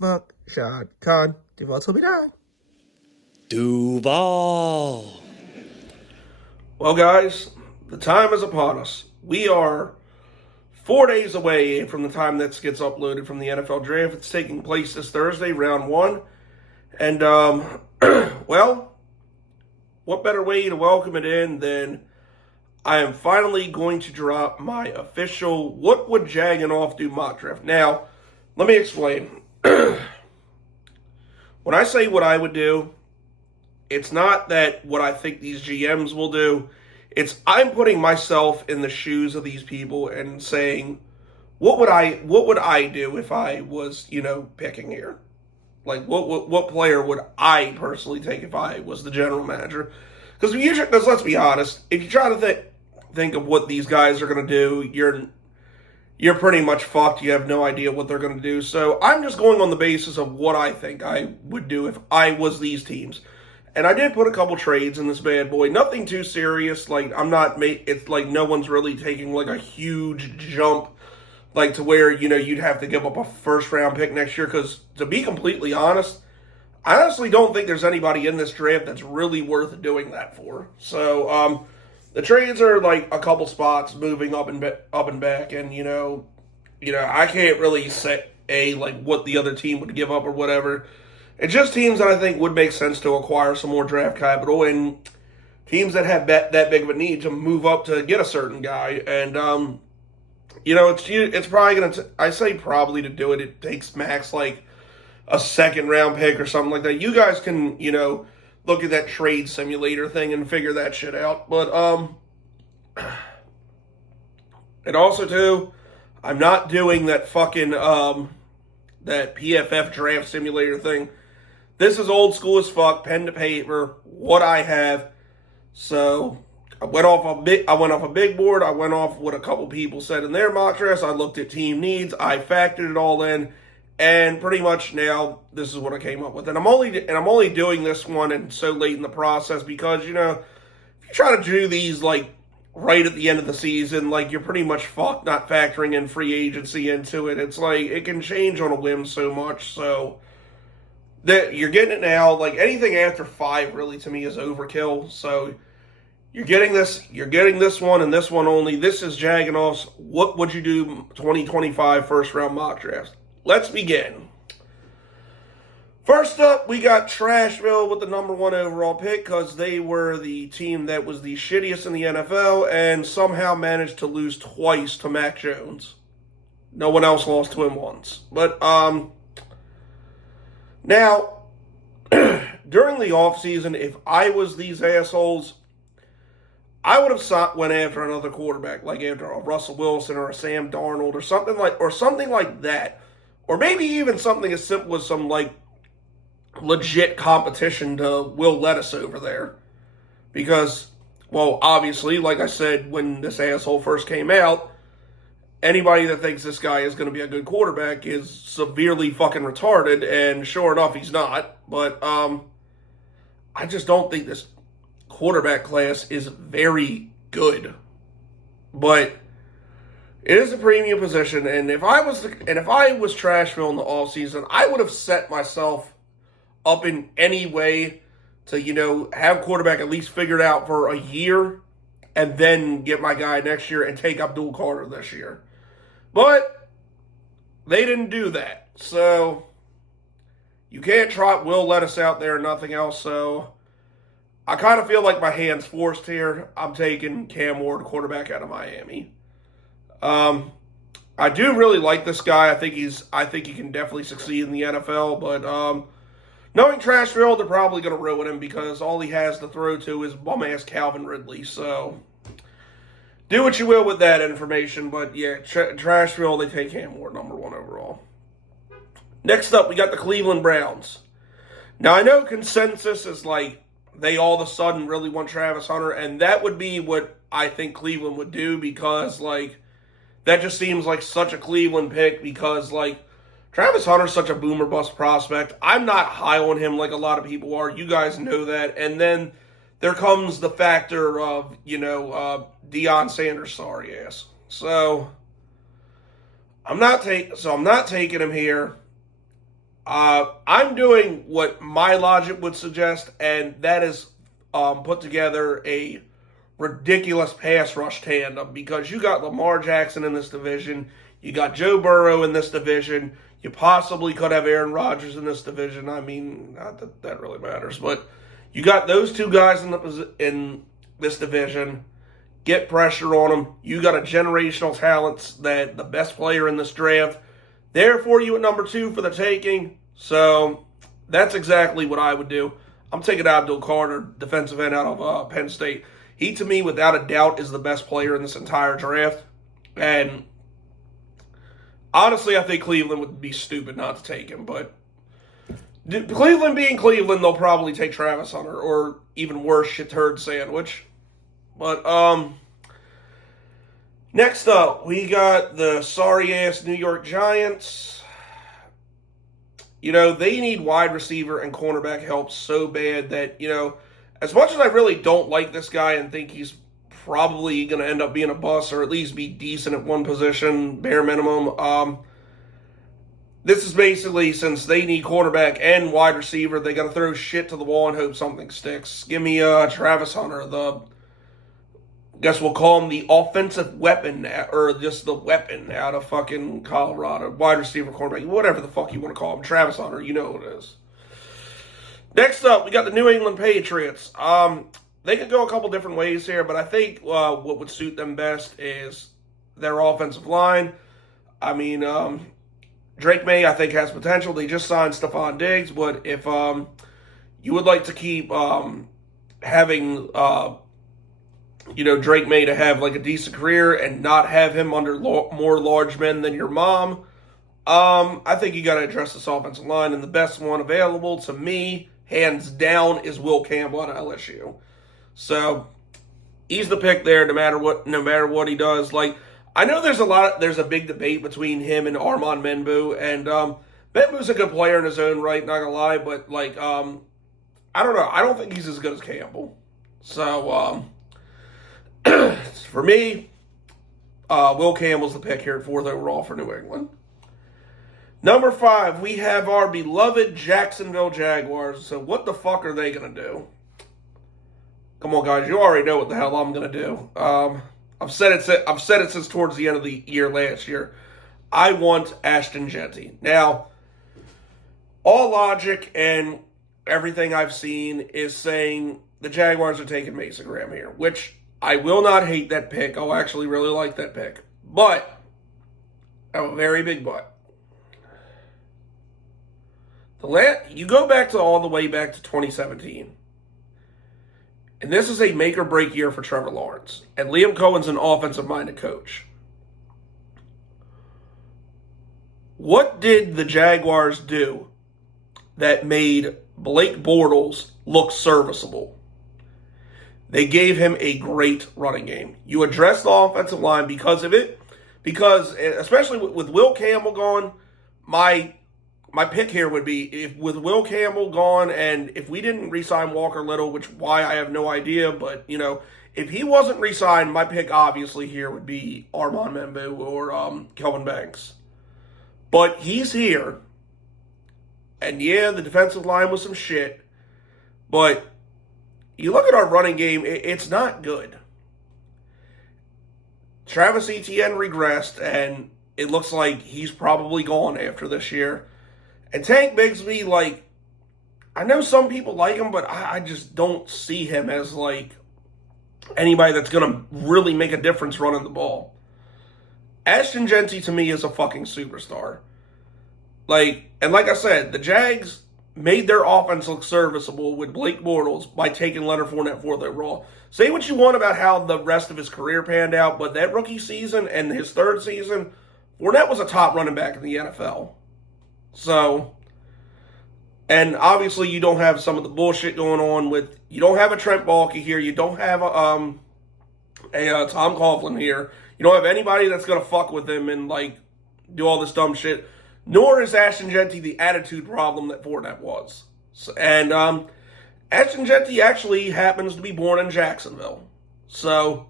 Fuck Shad Khan. Duval told me die. Duval. Well, guys, the time is upon us. We are 4 days away from the time this gets uploaded from the NFL Draft. It's taking place this Thursday, round one. And, well, what better way to welcome it in than I am finally going to drop my official What Would Jaginoff Do mock draft. Now, let me explain. When I say what I would do, it's not that what I think these GMs will do. It's I'm putting myself in the shoes of these people and saying, what would I do if I was, picking here? Like, what player would I personally take if I was the general manager? Because let's be honest, if you try to think of what these guys are going to do, you're pretty much fucked. You have no idea what they're going to do. So I'm just going on the basis of what I think I would do if I was these teams. And I did put a couple trades in this bad boy. Nothing too serious. Like, it's like no one's really taking like a huge jump, like to where, you'd have to give up a first round pick next year. Because to be completely honest, I honestly don't think there's anybody in this draft that's really worth doing that for. So, the trades are like a couple spots moving up and back. And, I can't really say like what the other team would give up or whatever. It's just teams that I think would make sense to acquire some more draft capital and teams that have that big of a need to move up to get a certain guy. And, it's probably going to, I say probably to do it, it takes max like a second round pick or something like that. You guys can, look at that trade simulator thing and figure that shit out. But, and also too, I'm not doing that fucking, that PFF draft simulator thing. This is old school as fuck, pen to paper, what I have. So I went off a big board. I went off what a couple people said in their mock drafts. I looked at team needs. I factored it all in, and pretty much now this is what I came up with. And I'm only doing this one and so late in the process because if you try to do these like right at the end of the season, like you're pretty much fucked not factoring in free agency into it. It's like it can change on a whim so much. So that you're getting it now. Like anything after 5 really to me is overkill. So you're getting this one and this one only. This is Jaginoff's What Would You Do 2025 first round mock draft. Let's begin. First up, we got Trashville with the number 1 overall pick because they were the team that was the shittiest in the NFL and somehow managed to lose twice to Mac Jones. No one else lost to him once. But, now, during the offseason, if I was these assholes, I would have went after another quarterback, like after a Russell Wilson or a Sam Darnold or something like that. Or maybe even something as simple as some, like, legit competition to Will Levis over there. Because, well, obviously, like I said, when this asshole first came out, anybody that thinks this guy is going to be a good quarterback is severely fucking retarded, and sure enough, he's not. But, I just don't think this quarterback class is very good. But it is a premium position, and if I was Trashville in the offseason, I would have set myself up in any way to, have quarterback at least figured out for a year and then get my guy next year and take Abdul Carter this year. But they didn't do that. So you can't trot Will Levis out there and nothing else. So I kind of feel like my hand's forced here. I'm taking Cam Ward, quarterback out of Miami. I do really like this guy. I think he can definitely succeed in the NFL, but knowing Trashville, they're probably going to ruin him because all he has to throw to is bum-ass Calvin Ridley. So do what you will with that information, but yeah, Trashville, they take Cam Ward number 1 overall. Next up, we got the Cleveland Browns. Now, I know consensus is like they all of a sudden really want Travis Hunter, and that would be what I think Cleveland would do because, like, that just seems like such a Cleveland pick because, like, Travis Hunter's such a boomer bust prospect. I'm not high on him like a lot of people are. You guys know that. And then there comes the factor of, Deion Sanders' sorry ass. So I'm not taking him here. I'm doing what my logic would suggest, and that is put together a ridiculous pass rush tandem, because you got Lamar Jackson in this division, you got Joe Burrow in this division, you possibly could have Aaron Rodgers in this division. I mean, not that that really matters, but you got those two guys in this division. Get pressure on them. You got a generational talent, that the best player in this draft. There for you at number 2 for the taking. So that's exactly what I would do. I'm taking Abdul, defensive end out of Penn State. He, to me, without a doubt, is the best player in this entire draft. And honestly, I think Cleveland would be stupid not to take him. But Cleveland being Cleveland, they'll probably take Travis Hunter, or even worse, Shitturd sandwich. But next up, we got the sorry-ass New York Giants. You know, they need wide receiver and cornerback help so bad that, you know, as much as I really don't like this guy and think he's probably going to end up being a bust, or at least be decent at one position, bare minimum, this is basically, since they need quarterback and wide receiver, they got to throw shit to the wall and hope something sticks. Give me Travis Hunter, I guess we'll call him the offensive weapon, or just the weapon out of fucking Colorado. Wide receiver, cornerback, whatever the fuck you want to call him. Travis Hunter, you know who it is. Next up, we got the New England Patriots. They could go a couple different ways here, but I think what would suit them best is their offensive line. I mean, Drake May, I think, has potential. They just signed Stephon Diggs, but if you would like to keep having Drake May to have like a decent career and not have him under more large men than your mom, I think you got to address this offensive line, and the best one available to me, hands down, is Will Campbell at LSU. So he's the pick there, no matter what he does. Like, I know there's a big debate between him and Armand Membou, and Membou's a good player in his own right, not gonna lie, but like I don't know, I don't think he's as good as Campbell. So for me, Will Campbell's the pick here at 4th overall for New England. Number 5, we have our beloved Jacksonville Jaguars. So what the fuck are they going to do? Come on, guys. You already know what the hell I'm going to do. I've said it since towards the end of the year last year. I want Ashton Jeanty. Now, all logic and everything I've seen is saying the Jaguars are taking Mason Graham here, which I will not hate that pick. I'll actually really like that pick. But, I have a very big but. You go back to all the way back to 2017. And this is a make or break year for Trevor Lawrence. And Liam Cohen's an offensive-minded coach. What did the Jaguars do that made Blake Bortles look serviceable? They gave him a great running game. You address the offensive line because of it. Because, especially with Will Campbell gone, my pick here would be, with Will Campbell gone, and if we didn't re-sign Walker Little, why I have no idea, but, if he wasn't re-signed, my pick obviously here would be Armand Membou or Kelvin Banks. But he's here, and yeah, the defensive line was some shit, but you look at our running game, it's not good. Travis Etienne regressed, and it looks like he's probably gone after this year. And Tank Bigsby, I know some people like him, but I just don't see him as, anybody that's going to really make a difference running the ball. Ashton Jeanty, to me, is a fucking superstar. And like I said, the Jags made their offense look serviceable with Blake Bortles by taking Leonard Fournette 4th overall. Say what you want about how the rest of his career panned out, but that rookie season and his 3rd season, Fournette was a top running back in the NFL. So, and obviously you don't have some of the bullshit going on with, you don't have a Trent Baalke here, you don't have a Tom Coughlin here, you don't have anybody that's going to fuck with him and, do all this dumb shit, nor is Ashton Jeanty the attitude problem that Fournette was. So, and Ashton Jeanty actually happens to be born in Jacksonville. So,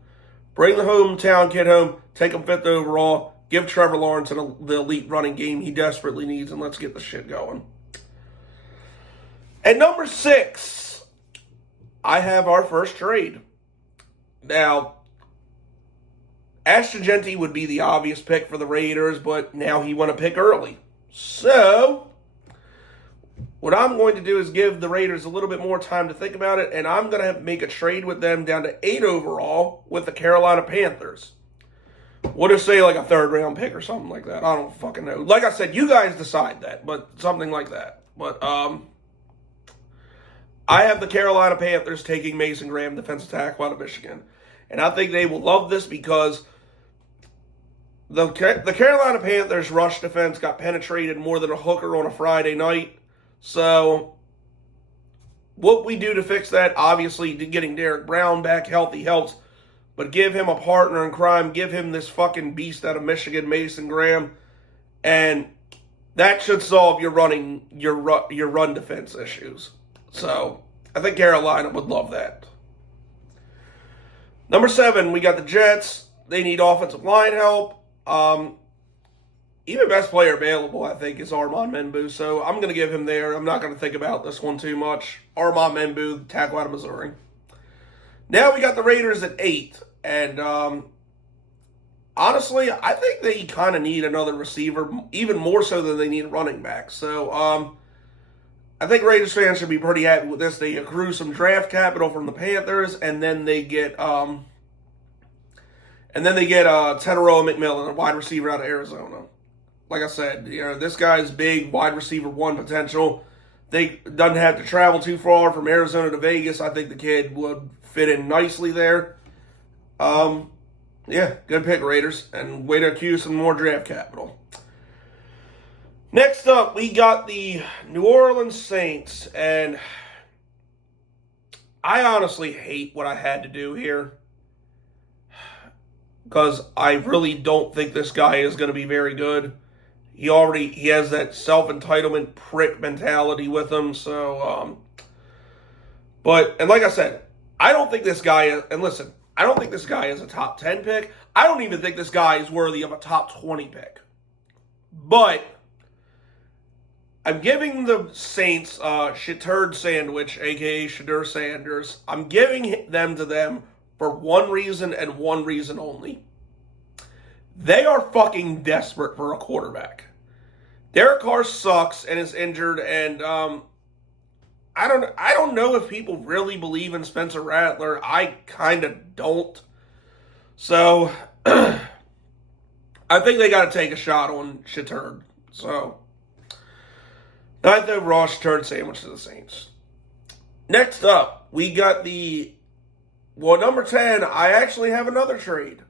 Bring the hometown kid home. Take him 5th overall. Give Trevor Lawrence the elite running game he desperately needs, and let's get the shit going. At number 6, I have our first trade. Now, Ashton Jeanty would be the obvious pick for the Raiders, but now he went a pick early. So, what I'm going to do is give the Raiders a little bit more time to think about it, and I'm going to make a trade with them down to 8 overall with the Carolina Panthers. What if, say, like a 3rd-round pick or something like that? I don't fucking know. Like I said, you guys decide that, but something like that. But, I have the Carolina Panthers taking Mason Graham, defensive tackle out of Michigan. And I think they will love this because the Carolina Panthers rush defense got penetrated more than a hooker on a Friday night. So, what we do to fix that, obviously, getting Derek Brown back healthy helps. But give him a partner in crime. Give him this fucking beast out of Michigan, Mason Graham. And that should solve your run defense issues. So, I think Carolina would love that. Number 7, we got the Jets. They need offensive line help. Even best player available, I think, is Armand Membou. So I'm going to give him there. I'm not going to think about this one too much. Armand Membou, tackle out of Mizzouri. Now we got the Raiders at 8. And honestly, I think they kind of need another receiver, even more so than they need a running back. So I think Raiders fans should be pretty happy with this. They accrue some draft capital from the Panthers, and then they get Tetairoa McMillan, a wide receiver out of Arizona. Like I said, this guy's big, wide receiver 1 potential. They doesn't have to travel too far from Arizona to Vegas. I think the kid would fit in nicely there. Yeah, good pick, Raiders, and way to accrue some more draft capital. Next up, we got the New Orleans Saints, and I honestly hate what I had to do here because I really don't think this guy is going to be very good. He has that self-entitlement prick mentality with him, so, and like I said, I don't think this guy is, and listen, I don't think this guy is a top 10 pick. I don't even think this guy is worthy of a top 20 pick. But I'm giving the Saints Shitturd sandwich, a.k.a. Shadeur Sanders. I'm giving them to them for one reason and one reason only. They are fucking desperate for a quarterback. Derek Carr sucks and is injured, and I don't know if people really believe in Spencer Rattler. I kind of don't. So I think they got to take a shot on Shitturd. So 9th overall, Shitturd sandwich to the Saints. Next up, we got number 10, I actually have another trade.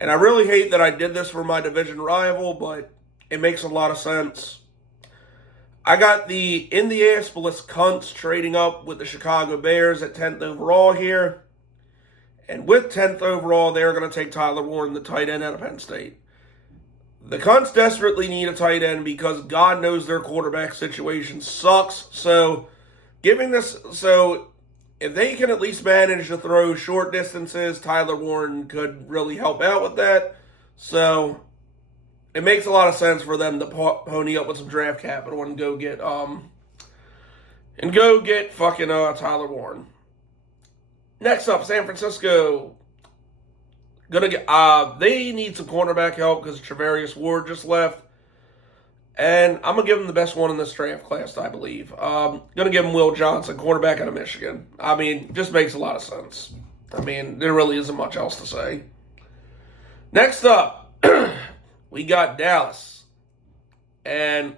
And I really hate that I did this for my division rival, but it makes a lot of sense. I got the Indianapolis Cunts trading up with the Chicago Bears at 10th overall here. And with 10th overall, they're going to take Tyler Warren, the tight end out of Penn State. The Cunts desperately need a tight end because God knows their quarterback situation sucks. So if they can at least manage to throw short distances, Tyler Warren could really help out with that. So it makes a lot of sense for them to pony up with some draft capital and go get fucking Tyler Warren. Next up, San Francisco. They need some cornerback help because Travarius Ward just left. And I'm going to give them the best one in this draft class, I believe. Going to give them Will Johnson, cornerback out of Michigan. I mean, just makes a lot of sense. I mean, there really isn't much else to say. Next up, we got Dallas. And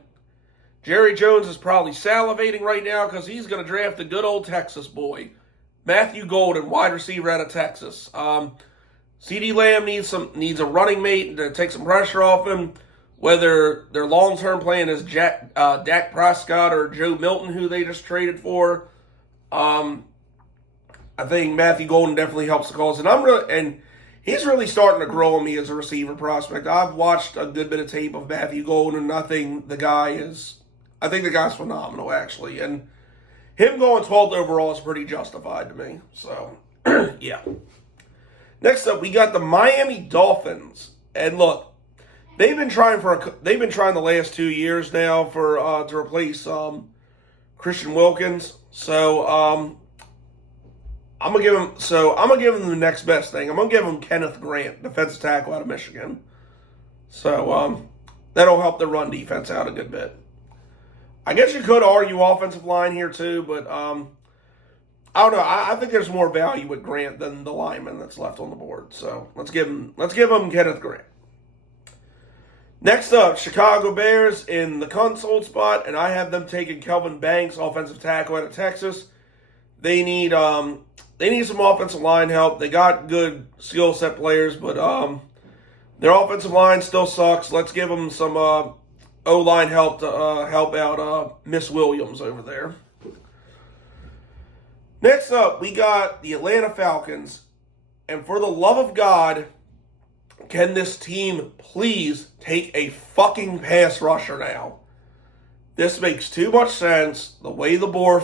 Jerry Jones is probably salivating right now because he's going to draft the good old Texas boy, Matthew Golden, wide receiver out of Texas. CeeDee Lamb needs a running mate to take some pressure off him. Whether their long-term plan is Dak Prescott or Joe Milton, who they just traded for, I think Matthew Golden definitely helps the cause. And he's really starting to grow on me as a receiver prospect. I've watched a good bit of tape of Matthew Golden, and I think the guy's phenomenal, actually. And him going 12th overall is pretty justified to me. So, yeah. Next up, we got the Miami Dolphins. And look, they've been trying the last 2 years now to replace Christian Wilkins. So I'm gonna give them the next best thing. I'm gonna give them Kenneth Grant, defensive tackle out of Michigan. So that'll help the run defense out a good bit. I guess you could argue offensive line here too, but I don't know. I think there's more value with Grant than the lineman that's left on the board. So let's give him Kenneth Grant. Next up, Chicago Bears in the console spot, and I have them taking Kelvin Banks, offensive tackle out of Texas. They need some offensive line help. They got good skill set players, but their offensive line still sucks. Let's give them some O-line help to help out Miss Williams over there. Next up, we got the Atlanta Falcons. And for the love of God, can this team please take a fucking pass rusher now? This makes too much sense. The way the board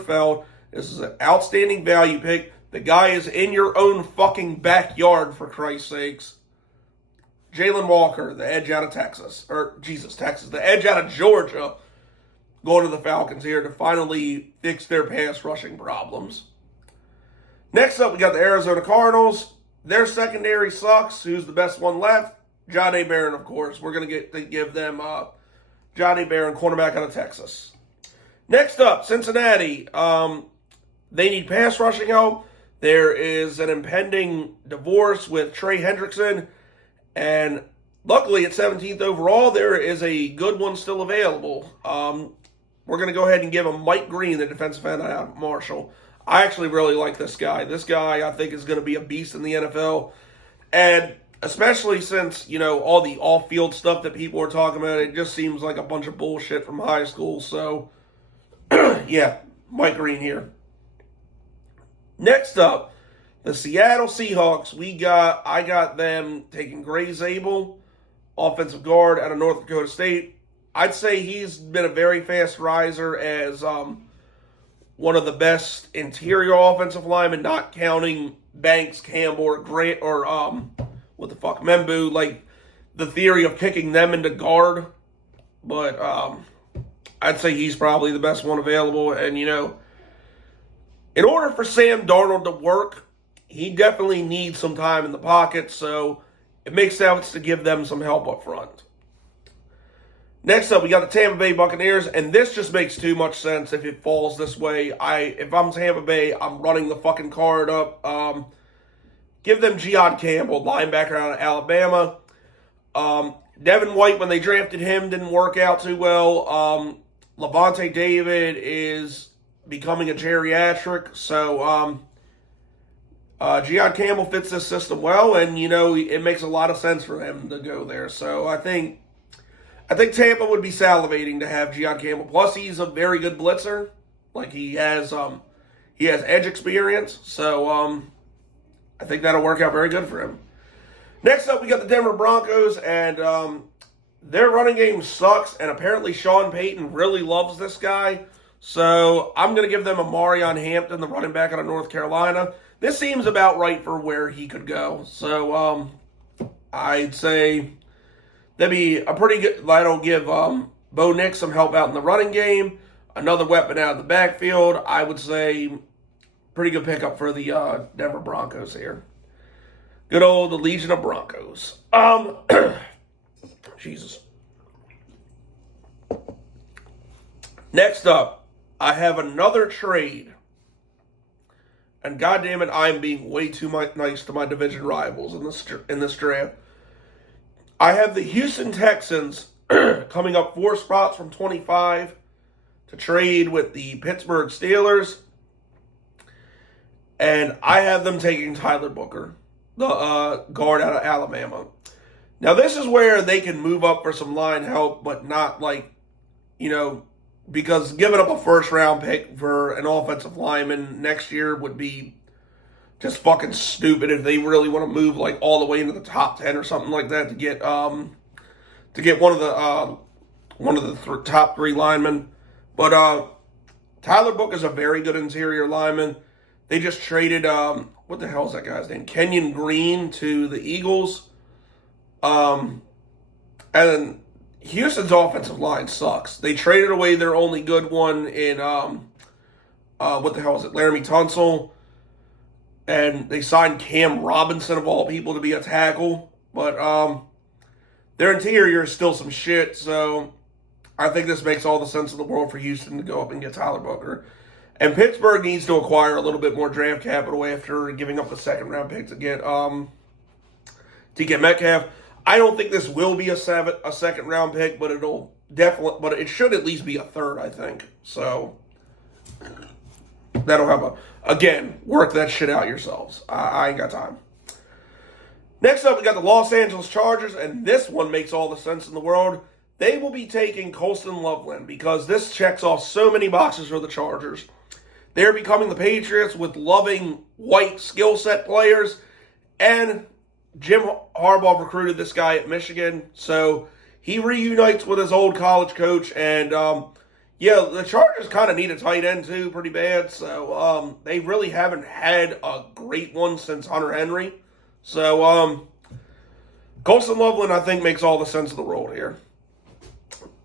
fell. This is an outstanding value pick. The guy is in your own fucking backyard, for Christ's sakes. Jalen Walker, the edge out of Texas. The edge out of Georgia, going to the Falcons here to finally fix their pass rushing problems. Next up, we got the Arizona Cardinals. Their secondary sucks. Who's the best one left? Jhade Barron, of course. We're going to give them Jhade Barron, cornerback out of Texas. Next up, Cincinnati. They need pass rushing help. There is an impending divorce with Trey Hendrickson. And luckily, at 17th overall, there is a good one still available. We're going to go ahead and give him Mike Green, the defensive end out of Marshall. I actually really like this guy. This guy, I think, is going to be a beast in the NFL. And especially since, all the off-field stuff that people are talking about, it just seems like a bunch of bullshit from high school. So, yeah, Mike Green here. Next up, the Seattle Seahawks. I got them taking Zable, offensive guard out of North Dakota State. I'd say he's been a very fast riser as one of the best interior offensive linemen, not counting Banks, Campbell, or Grant, or Membou. Like the theory of kicking them into guard, but I'd say he's probably the best one available. And in order for Sam Darnold to work, he definitely needs some time in the pocket, so it makes sense to give them some help up front. Next up, we got the Tampa Bay Buccaneers, and this just makes too much sense if it falls this way. If I'm Tampa Bay, I'm running the fucking card up. Give them Jihad Campbell, linebacker out of Alabama. Devin White, when they drafted him, didn't work out too well. Levante David is becoming a geriatric, so Jihad Campbell fits this system well, and it makes a lot of sense for him to go there. So I think Tampa would be salivating to have Jihad Campbell. Plus, he's a very good blitzer. Like he has edge experience. So I think that'll work out very good for him. Next up, we got the Denver Broncos, and their running game sucks. And apparently, Sean Payton really loves this guy. So I'm going to give them Omarion Hampton, the running back out of North Carolina. This seems about right for where he could go. So I'd say that'd be a pretty good. That'll give Bo Nix some help out in the running game. Another weapon out of the backfield. I would say pretty good pickup for the Denver Broncos here. Good old the Legion of Broncos. Jesus. Next up, I have another trade. And goddamn it, I'm being way too nice to my division rivals in this draft. I have the Houston Texans coming up 4 spots from 25 to trade with the Pittsburgh Steelers. And I have them taking Tyler Booker, the guard out of Alabama. Now, this is where they can move up for some line help, but not because giving up a first-round pick for an offensive lineman next year would be just fucking stupid if they really want to move all the way into the top 10 or something like that to get one of the top 3 linemen. But Tyler Book is a very good interior lineman. They just traded what the hell is that guy's name? Kenyon Green to the Eagles. And Houston's offensive line sucks. They traded away their only good one in, what the hell is it, Laramie Tunsil. And they signed Cam Robinson, of all people, to be a tackle. But their interior is still some shit, so I think this makes all the sense in the world for Houston to go up and get Tyler Booker. And Pittsburgh needs to acquire a little bit more draft capital after giving up the second-round pick to get Metcalf. I don't think this will be a second-round pick, but it should at least be a third, I think. So that'll have again, work that shit out yourselves. I ain't got time. Next up, we got the Los Angeles Chargers, and this one makes all the sense in the world. They will be taking Colston Loveland because this checks off so many boxes for the Chargers. They're becoming the Patriots with loving white skill set players, and Jim Harbaugh recruited this guy at Michigan, so he reunites with his old college coach, and the Chargers kind of need a tight end too, pretty bad, so they really haven't had a great one since Hunter Henry. So, Colston Loveland, I think, makes all the sense of the world here.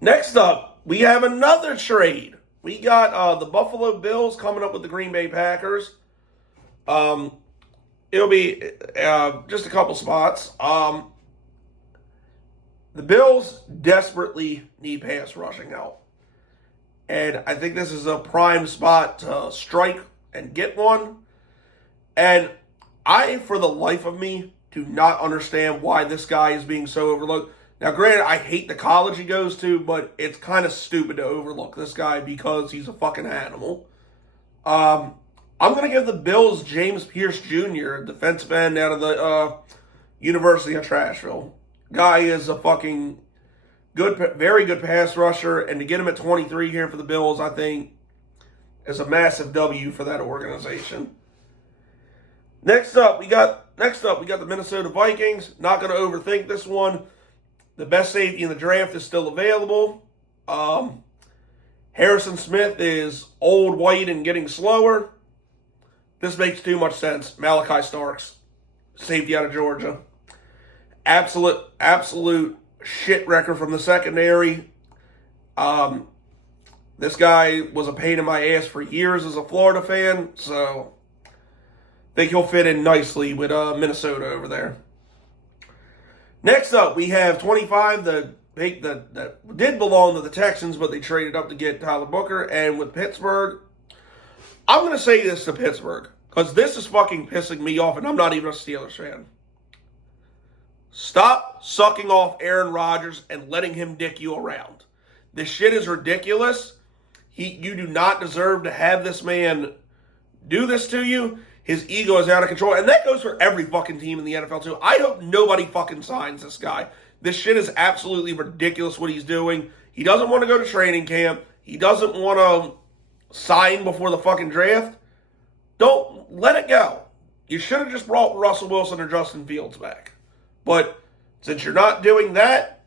Next up, we have another trade. We got the Buffalo Bills coming up with the Green Bay Packers. It'll be just a couple spots. The Bills desperately need pass rushing help. And I think this is a prime spot to strike and get one. And I, for the life of me, do not understand why this guy is being so overlooked. Now, granted, I hate the college he goes to, but it's kind of stupid to overlook this guy because he's a fucking animal. I'm going to give the Bills James Pearce Jr., defensive end out of the University of Trashville. Guy is a fucking good, very good pass rusher, and to get him at 23 here for the Bills, I think, is a massive W for that organization. Next up, we got the Minnesota Vikings. Not going to overthink this one. The best safety in the draft is still available. Harrison Smith is old, white, and getting slower. This makes too much sense. Malachi Starks, safety out of Georgia. Absolute shit record from the secondary. This guy was a pain in my ass for years as a Florida fan, so I think he'll fit in nicely with Minnesota over there. Next up, we have 25, that did belong to the Texans, but they traded up to get Tyler Booker. And with Pittsburgh, I'm going to say this to Pittsburgh, because this is fucking pissing me off, and I'm not even a Steelers fan. Stop sucking off Aaron Rodgers and letting him dick you around. This shit is ridiculous. You do not deserve to have this man do this to you. His ego is out of control. And that goes for every fucking team in the NFL, too. I hope nobody fucking signs this guy. This shit is absolutely ridiculous what he's doing. He doesn't want to go to training camp. He doesn't want to sign before the fucking draft. Don't let it go. You should have just brought Russell Wilson or Justin Fields back. But since you're not doing that,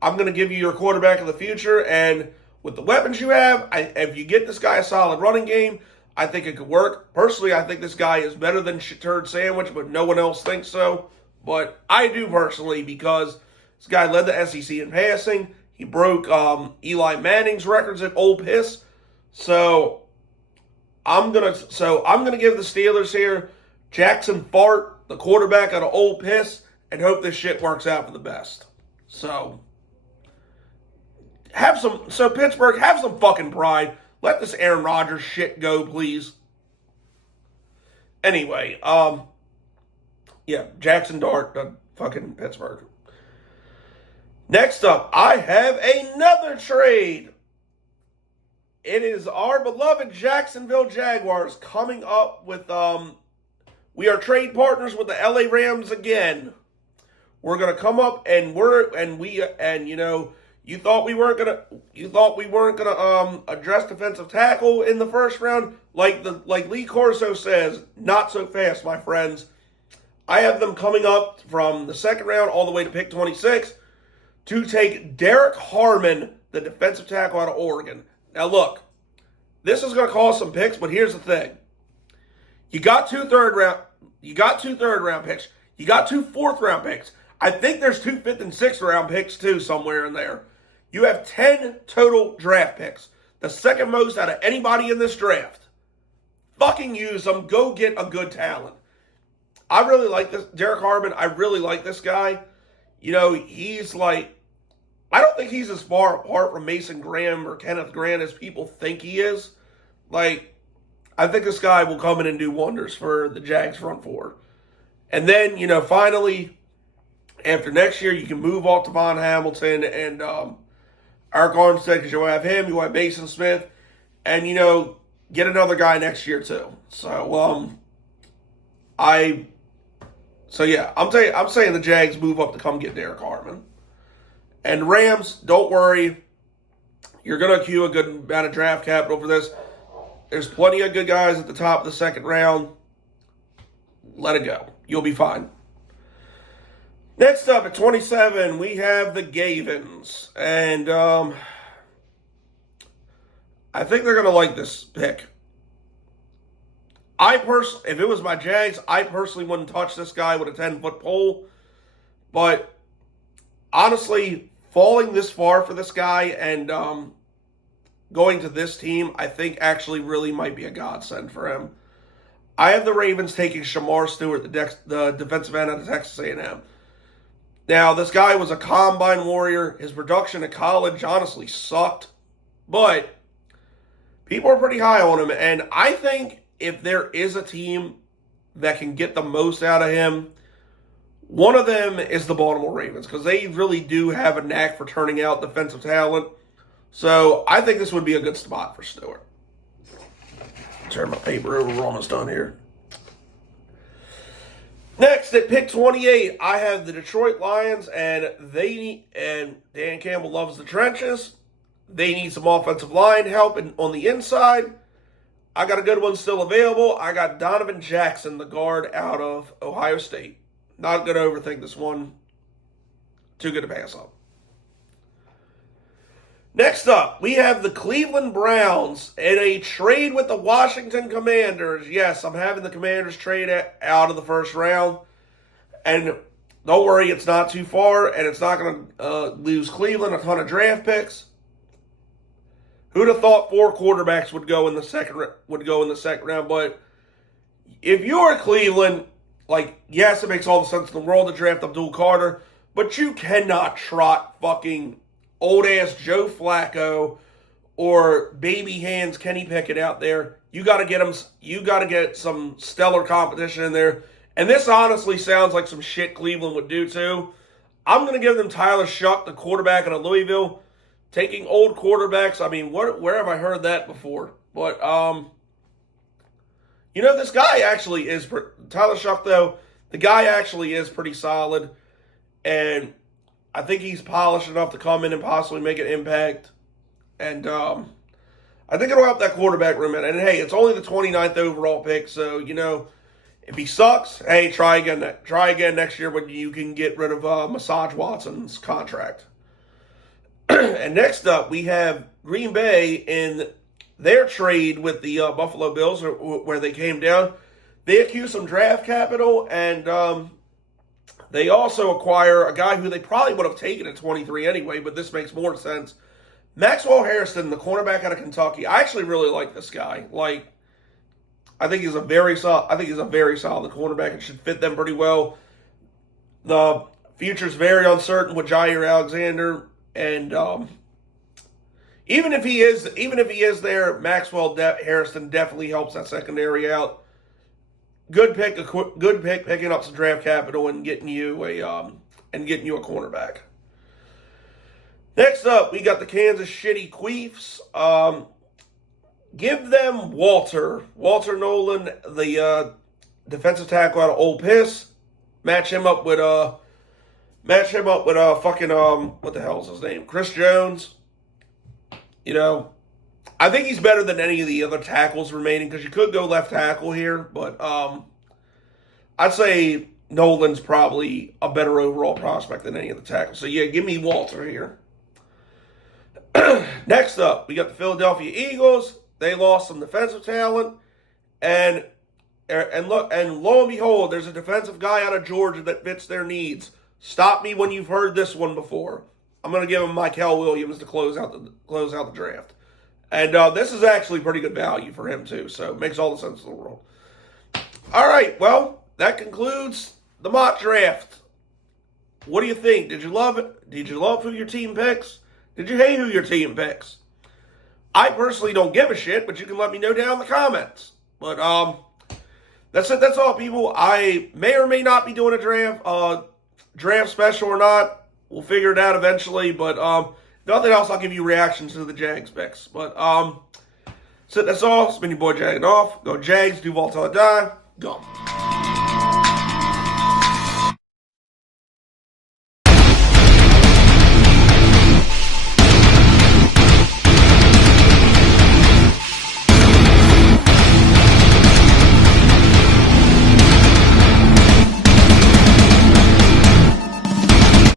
I'm going to give you your quarterback of the future. And with the weapons you have, if you get this guy a solid running game, I think it could work. Personally, I think this guy is better than Shitturd Sandwich, but no one else thinks so. But I do personally, because this guy led the SEC in passing. He broke Eli Manning's records at Ole Miss. So I'm gonna give the Steelers here Jackson Fart, the quarterback out of Ole Miss, and hope this shit works out for the best. So Pittsburgh, have some fucking pride. Let this Aaron Rodgers shit go, please. Anyway, Jackson Dart, fucking Pittsburgh. Next up, I have another trade. It is our beloved Jacksonville Jaguars coming up with, we are trade partners with the LA Rams again. We're going to come up and you thought we weren't gonna address defensive tackle in the first round, like Lee Corso says. Not so fast, my friends. I have them coming up from the second round all the way to pick 26 to take Derek Harmon, the defensive tackle out of Oregon. Now look, this is going to cost some picks, but here's the thing: you got two third round. You got 2 third-round picks. You got 2 fourth-round picks. I think there's 2 fifth and sixth-round picks, too, somewhere in there. You have 10 total draft picks. The second most out of anybody in this draft. Fucking use them. Go get a good talent. I really like this. Derek Harmon, I really like this guy. You know, he's like, I don't think he's as far apart from Mason Graham or Kenneth Grant as people think he is. Like, I think this guy will come in and do wonders for the Jags front four. And then, you know, finally, after next year, you can move off Devon Hamilton and Eric Armstead, because you'll have him, you'll have Mason Smith, and, you know, get another guy next year, too. So, I'm saying the Jags move up to come get Derek Harmon. And Rams, don't worry. You're going to accrue a good amount of draft capital for this. There's plenty of good guys at the top of the second round. Let it go. You'll be fine. Next up at 27, we have the Gavins. And I think they're going to like this pick. If it was my Jags, I personally wouldn't touch this guy with a 10-foot pole. But honestly, falling this far for this guy and going to this team, I think actually really might be a godsend for him. I have the Ravens taking Shamar Stewart, the defensive end out of Texas A&M. Now, this guy was a combine warrior. His production at college honestly sucked. But people are pretty high on him. And I think if there is a team that can get the most out of him, one of them is the Baltimore Ravens, because they really do have a knack for turning out defensive talent. So I think this would be a good spot for Stewart. Turn my paper over. We're almost done here. Next, at pick 28, I have the Detroit Lions, and Dan Campbell loves the trenches. They need some offensive line help on the inside. I got a good one still available. I got Donovan Jackson, the guard out of Ohio State. Not going to overthink this one. Too good to pass up. Next up, we have the Cleveland Browns in a trade with the Washington Commanders. Yes, I'm having the Commanders trade out of the first round. And don't worry, it's not too far, and it's not going to lose Cleveland a ton of draft picks. Who'd have thought 4 quarterbacks would go in the second round? But if you're Cleveland, like, yes, it makes all the sense in the world to draft Abdul Carter, but you cannot trot fucking old-ass Joe Flacco or baby hands Kenny Pickett out there. You got to get some stellar competition in there. And this honestly sounds like some shit Cleveland would do too. I'm going to give them Tyler Shuck, the quarterback out of Louisville. Taking old quarterbacks, I mean, where have I heard that before? But, you know, this guy actually is, Tyler Shuck, though, the guy actually is pretty solid. And I think he's polished enough to come in and possibly make an impact. And I think it'll help that quarterback room. And hey, it's only the 29th overall pick, so, you know, if he sucks, hey, try again next year when you can get rid of Massage Watson's contract. And next up, we have Green Bay in their trade with the Buffalo Bills, where they came down. They accused some draft capital, and they also acquire a guy who they probably would have taken at 23 anyway, but this makes more sense. Maxwell Harrison, the cornerback out of Kentucky. I actually really like this guy. Like, I think he's a very solid cornerback. It should fit them pretty well. The future's very uncertain with Jair Alexander. And even if he is there, Maxwell Harrison definitely helps that secondary out. Good pick, picking up some draft capital and getting you a cornerback. Next up, we got the Kansas City Chiefs. Give them Walter Nolan, the defensive tackle out of Ole Miss. Match him up with fucking what the hell is his name? Chris Jones. You know, I think he's better than any of the other tackles remaining, because you could go left tackle here, but I'd say Nolan's probably a better overall prospect than any of the tackles. So yeah, give me Walter here. Next up, we got the Philadelphia Eagles. They lost some defensive talent, and And look, and lo and behold, there's a defensive guy out of Georgia that fits their needs. Stop me when you've heard this one before. I'm going to give him Mykel Williams to close out the draft. And this is actually pretty good value for him, too. So it makes all the sense in the world. All right, well, that concludes the mock draft. What do you think? Did you love it? Did you love who your team picks? Did you hate who your team picks? I personally don't give a shit, but you can let me know down in the comments. But that's it. That's all, people. I may or may not be doing a draft special or not. We'll figure it out eventually. But nothing else. I'll give you reactions to the Jags picks. But so that's all. It's been your boy Jaginoff. Go Jags. Duval till I die. Go.